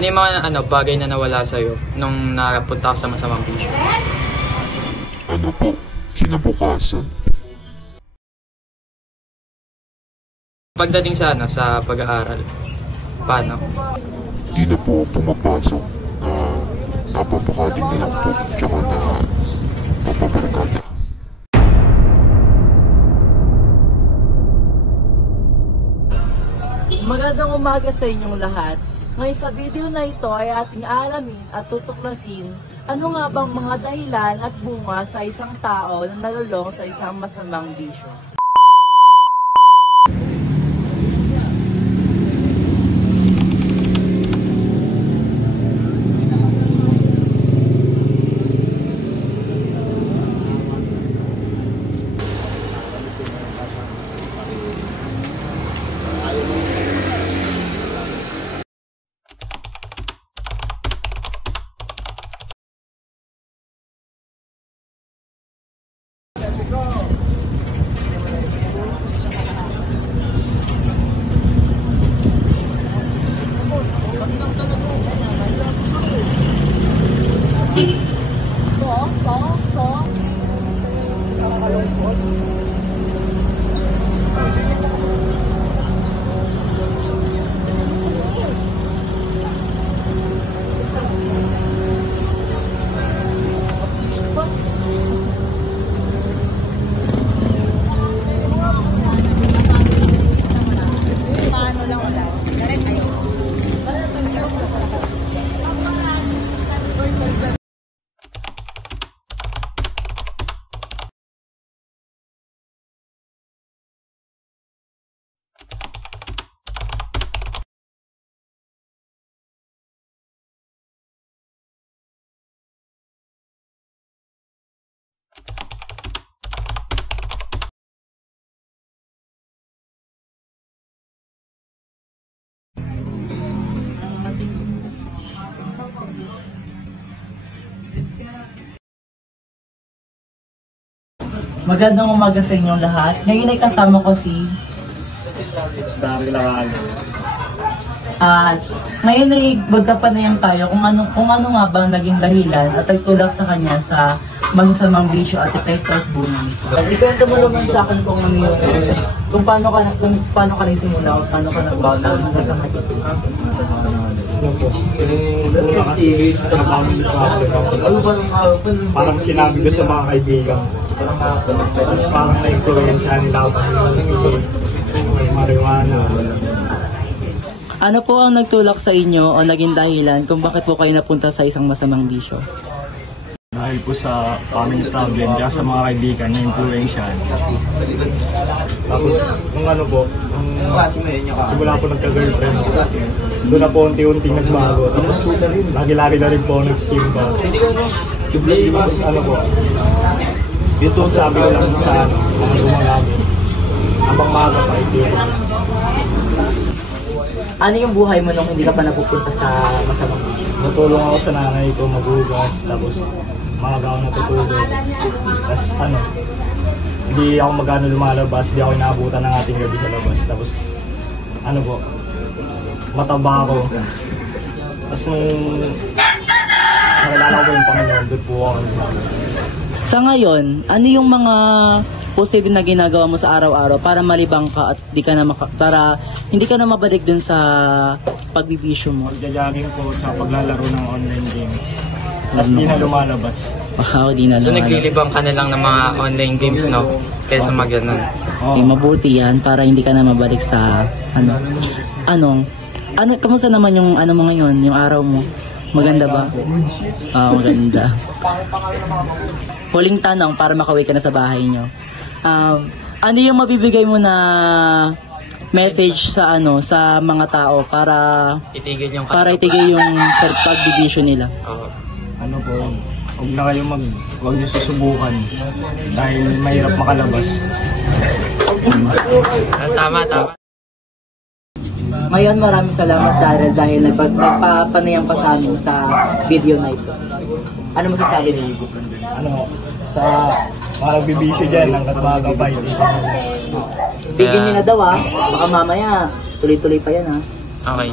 Ano yung mga bagay na nawala sa'yo nung napunta ka sa masamang bisyo? Ano po, kinabukasan. Pagdating sa sa pag-aaral, paano? Di na po pumapasok. Napapakaling na lang po, tsaka na papabarkada. Magandang umaga sa inyong lahat. Ngayon sa video na ito ay ating aalamin at tutuklasin ano nga bang mga dahilan at bunga sa isang tao na nalulong sa isang masamang bisyo. Magandang umaga sa inyong lahat. Ngayon ay kasama ko si Dami lang. at ngayon ay magkapanayam tayo kung ano nga bang naging dahilan at ay tulak sa kanya sa masamang bisyo at epekto at bunga nito. Ikwento mo naman sa akin kung ano yun, kung paano ka nagsimula o paano ka nagbago hanggang sa ngayon. Parang sinabi ko sa mga kaibigan. Tapos parang na-influensya nila ako ng marijuana. Ano po ang nagtulak sa inyo o naging dahilan kung bakit po kayo napunta sa isang masamang bisyo? Dahil po sa family problem, kaya sa mga kaibigan na influensyahan. Tapos, nung ano po, simula po nagka-girlfriend ako. Doon na po unti-unting nagbago. Tapos, lagi-lagi na rin po nagsimba. Tapos, ano po, dito sabi ko lang sa mga lumalagi. Habang maaga pa, Ano yung buhay mo nung hindi ka pa napupunta sa masamang bisyo? natulong ako sa nanay ko maghugas, tapos maaga ako natutulog. Tapos hindi ako magano lumalabas, hindi ako inaabutan ng ating gabi sa labas. Tapos mataba ako. Tapos nung nakilala ko yung Panginoon, doon po ako. Sa ngayon, ano yung mga posible na ginagawa mo sa araw-araw para malibang ka at para hindi ka na mabalik dun sa pagbibisyo mo? Magja-jogging po sa paglalaro ng online games. Tapos di na lumalabas. Wow, di na So naglilibang ka na lang ng mga online games, no? Kaysa mag-ganon. Okay, mabuti yan para hindi ka na mabalik sa kamusta naman yung mo ngayon, yung araw mo? Maganda ba? Maganda. Huling tanong para makauwi ka na sa bahay nyo. Ano yung mabibigay mo na message sa sa mga tao para Itigil yung pagbibisyo nila? Huwag na kayo huwag niyo susubukan dahil mahirap makalabas. Tama. Ngayon, maraming salamat dahil nagpapanayam pa sa amin sa video na ito. Ano masasabi niyo? Sa mga nagbibisyo dyan, hanggat maaga pa, hindi ka Bigyan niyo na daw baka mamaya tuloy-tuloy pa yan Okay.